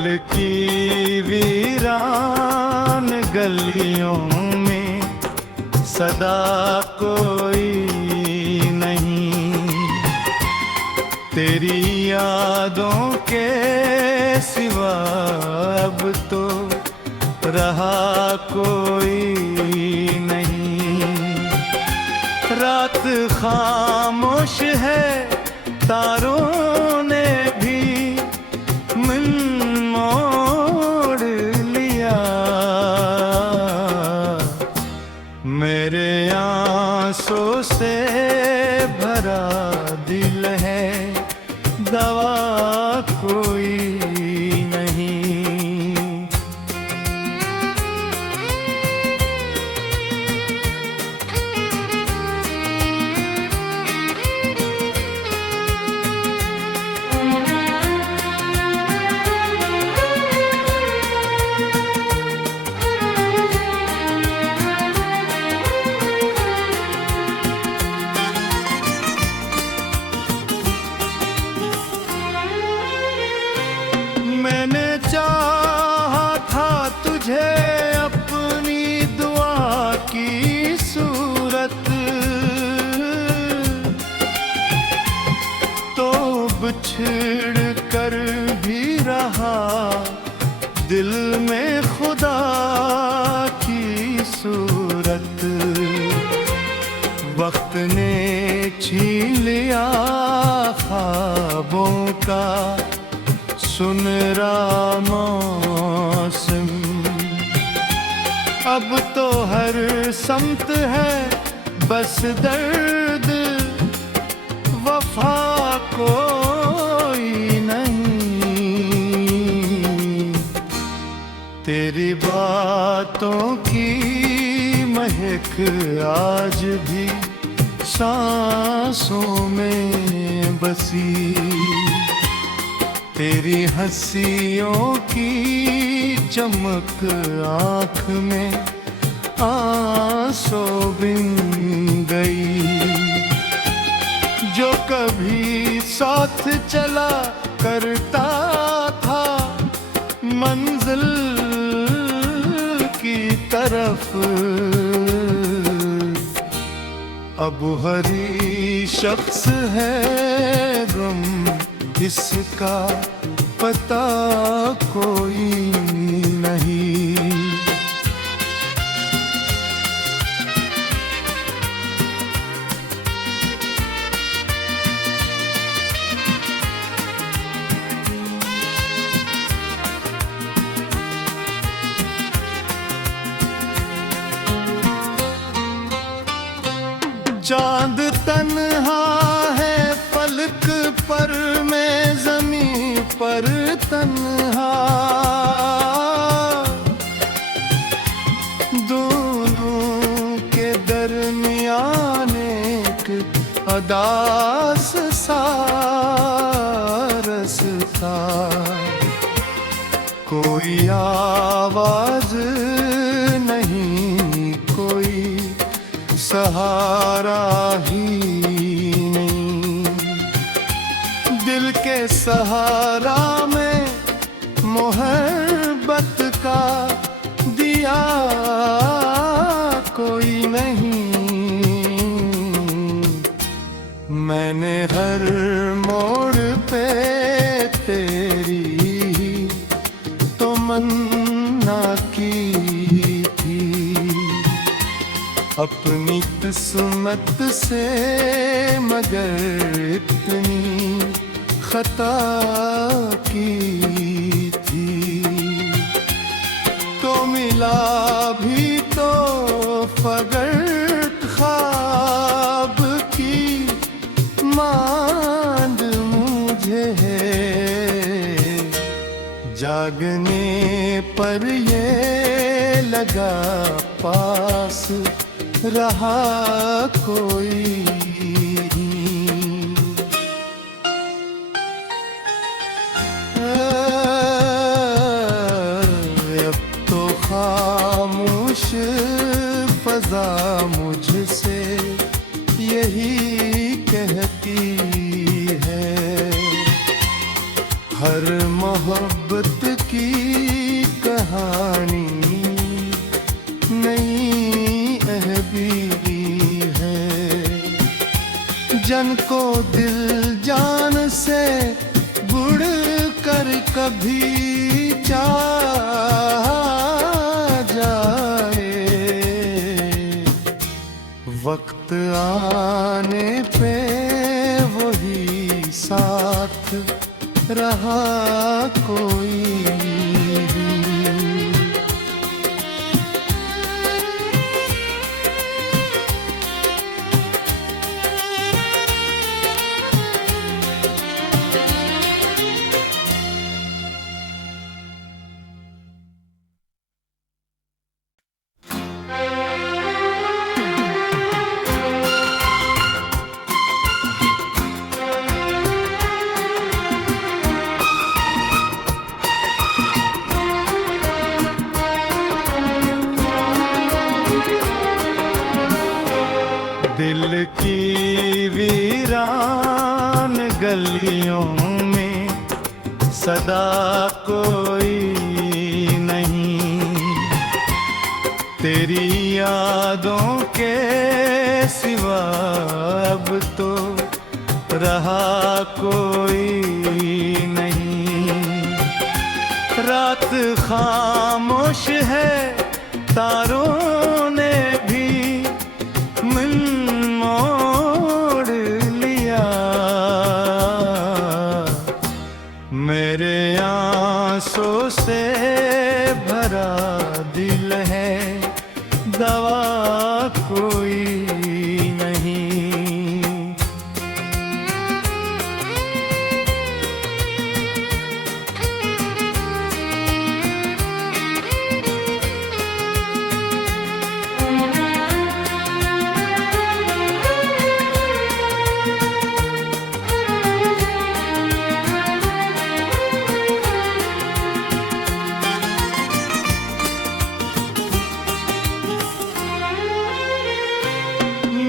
दिल की वीरान गलियों में सदा कोई नहीं, तेरी यादों के सिवा अब तो रहा कोई नहीं। रात खामोश है, तारों ने भी मन मोड़ लिया, मेरे आंसू से भरा दिल है, दवा कोई नहीं। मैंने चाहा था तुझे अपनी दुआ की सूरत, तो बिछड़ कर भी रहा दिल में खुदा की सूरत। वक्त ने छीन लिया ख्वाबों का सुनहरा मौसम, अब तो हर समत है बस दर्द, वफा कोई नहीं। तेरी बातों की महक आज भी सांसों में बसी, तेरी हंसियों की चमक आँख में आंसू बिन गई। जो कभी साथ चला करता था मंजिल की तरफ, अब हरी शख्स है गम इसका पता कोई नहीं। चांद तन्हा है पलक पर, मैं ज़मीं पर तन्हा, दोनों के दरमियान एक अदास सा रास्ता, कोई आवाज नहीं, कोई सहारा ही नहीं। दिल के सहारा में मोहब्बत का दिया कोई नहीं। मैंने हर मोड़ पे तेरी तमन्ना की थी, अपनी किस्मत से मगर इतनी खता की थी। तो मिला भी तो फगड़ ख्वाब की मांद मुझे है, जागने पर ये लगा पास रहा कोई। अब तो खामोश फजा मुझसे यही कहती है, हर मोहब्बत की कभी चाहा जाए, वक्त आने पे वही साथ रहा कोई। दिल की वीरान गलियों में सदा कोई नहीं, तेरी यादों के सिवा अब तो रहा कोई नहीं। रात खामोश है, तारों ने भी मन मोड़ लिया, मेरे आंसू से भरा दिल है, दवा कोई नहीं।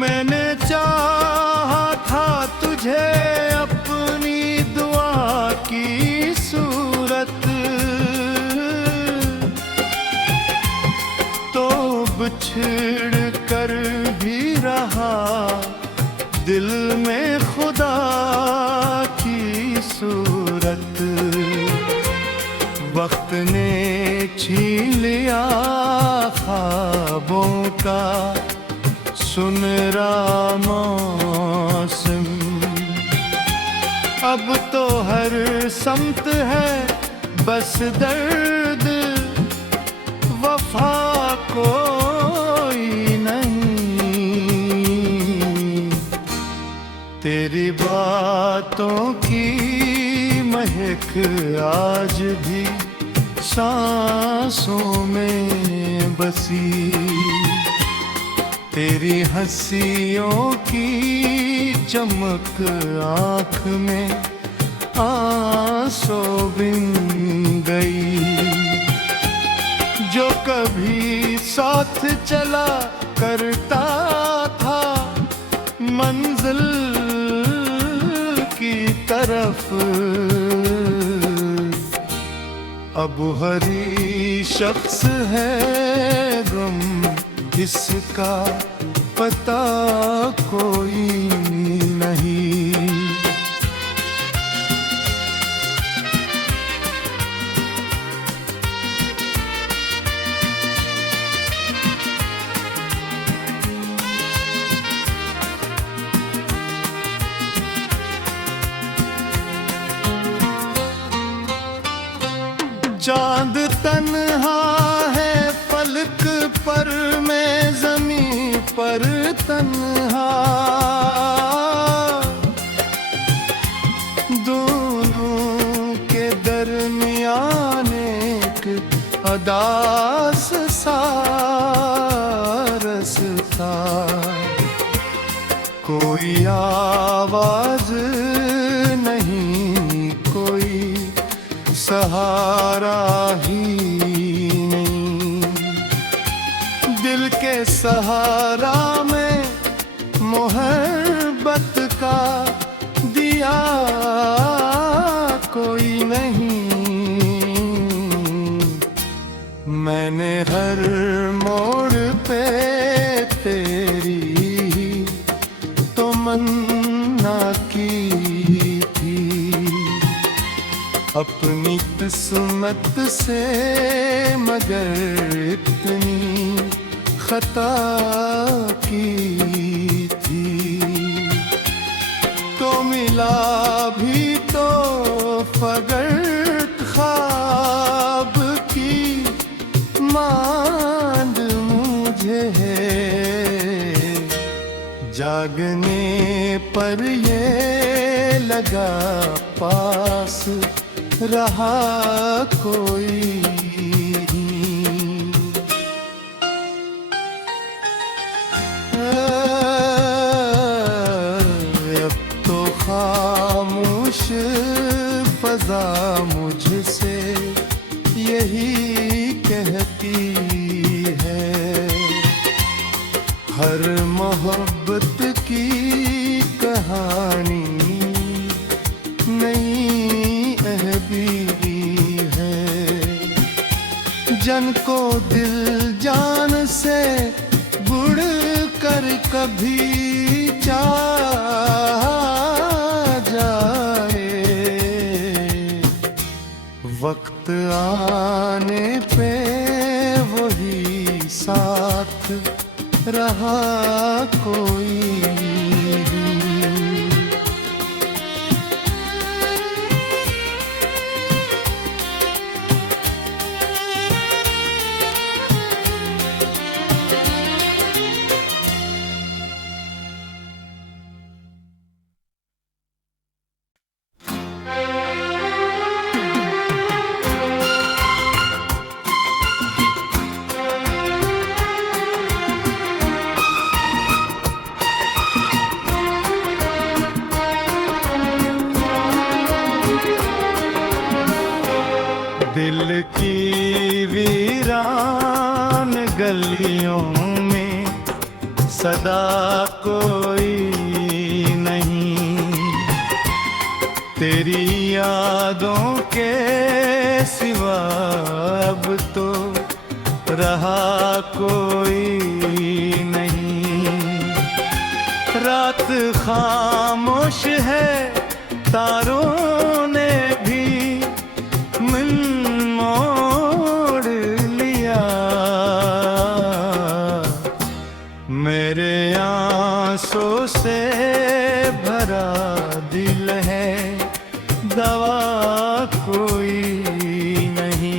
मैंने चाहा था तुझे अपनी दुआ की सूरत, तो बिछड़ कर भी रहा दिल में खुदा की सूरत। वक्त ने छीन लिया ख्वाबों का सुनहरा मौसम, अब तो हर समत है बस दर्द, वफा कोई नहीं। तेरी बातों की महक आज भी सांसों में बसी, तेरी हंसियों की चमक आँख में आंसू बिन गई। जो कभी साथ चला करता था मंजिल की तरफ, अब हरी शख्स है गम इसका पता कोई नहीं। चांद तन्हा है फलक पर, मैं ज़मीं पर तन्हा, दोनों के दरमियान एक अदास सा रास्ता, कोई आवाज नहीं, कोई सहारा ही नहीं। दिल के सहारा में मोहब्बत का दिया कोई नहीं। मैंने हर मोड़ पे तेरी तमन्ना की थी, अपनी किस्मत से मगर इतनी खता की थी। तो मिला भी तो फगर ख्वाब की मांद मुझे है। जागने पर ये लगा पास रहा कोई। अब तो खामोश फजा मुझसे यही कहती है। हर मोहब्बत की कहानी नई अहबी है। जन को दिल जान से बुड़ कर कभी चाह जाए। वक्त आने पे वही साथ रहा कोई। दिल की वीरान गलियों में सदा कोई नहीं। तेरी यादों के सिवा अब तो रहा कोई नहीं। रात खामोश है तारों ने भी मन मोड़ लिया। मेरे आंसू से भरा दिल है दवा कोई नहीं।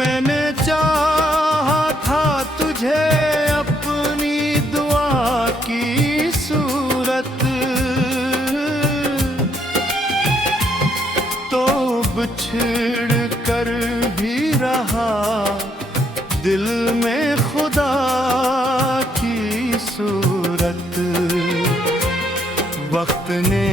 मैंने चाहा था तुझे अपनी दुआ की सूरत, तो बिछड़ कर भी रहा दिल में खुदा की सूरत। वक्त ने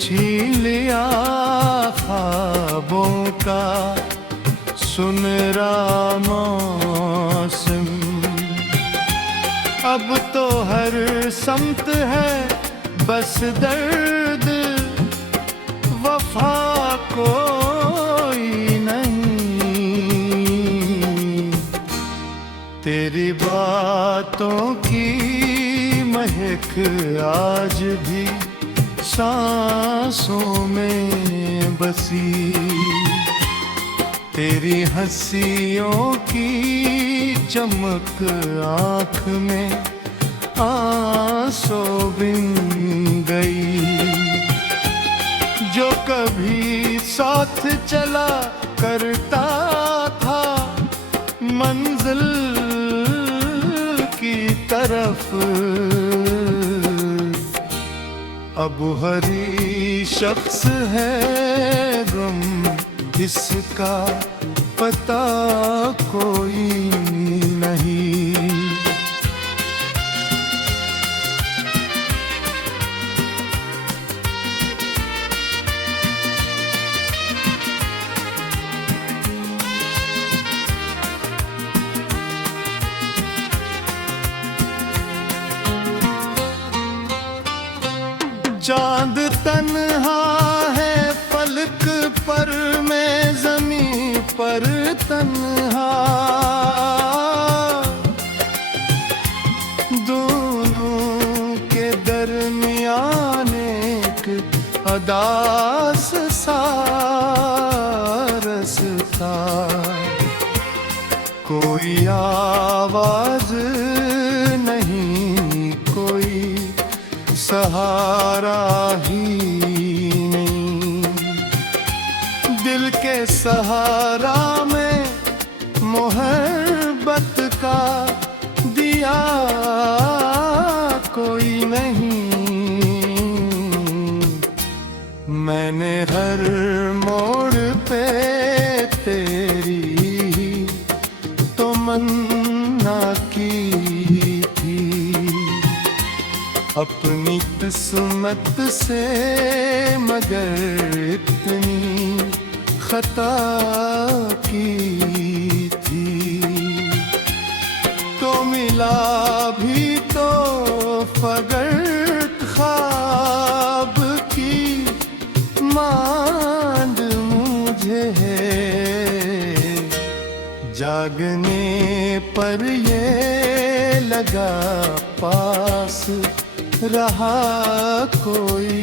छीन लिया ख्वाबों का सुनहरा मौसम। अब तो हर समत है बस दर्द, वफा कोई नहीं। तेरी बातों की महक आज भी सांसों में बसी। तेरी हंसियों की चमक आँख में आंसू बिन गई। जो कभी साथ चला करता था मंजिल की तरफ, अब हरी शख्स है गम इसका पता कोई नहीं। चांद तन्हा है फलक पर, मैं ज़मीं पर तन्हा। दोनों के दरमियान एक अदास सा रास्ता, कोई आवाज नहीं, कोई सहारा ही नहीं। दिल के सहारा में मोहब्बत का दिया कोई नहीं। मैंने हर मोड़ पे तेरी तमन्ना की थी, अपनी किस्मत से मगर इतनी खता की थी। तो मिला भी तो फगड़ ख्वाब की मांद मुझे है, जागने पर ये लगा पास रहा कोई।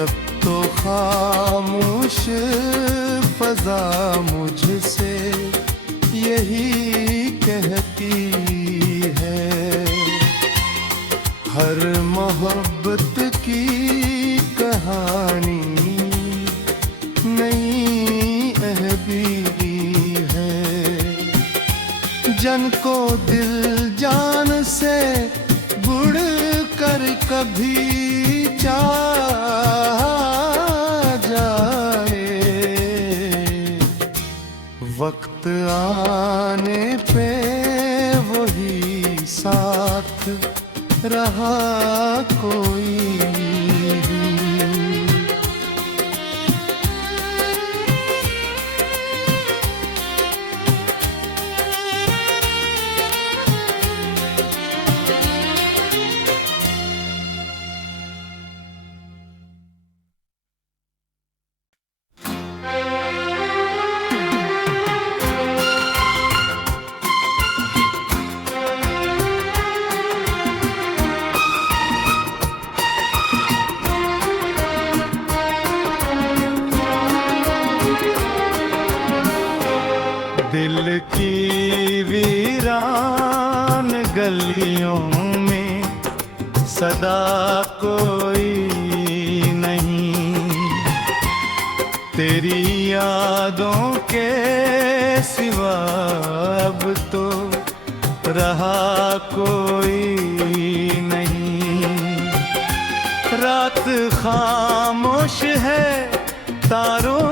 अब तो खामोश फजा मुझसे यही कहती है, हर मोहब्बत की कहानी नई अहबी है। जन को दिल जान से बुड़ कर कभी चाहा जाए, वक्त आने पे वही साथ रहा कोई। दिल की वीरान गलियों में सदा कोई नहीं, तेरी यादों के सिवा अब तो रहा कोई नहीं। रात खामोश है तारों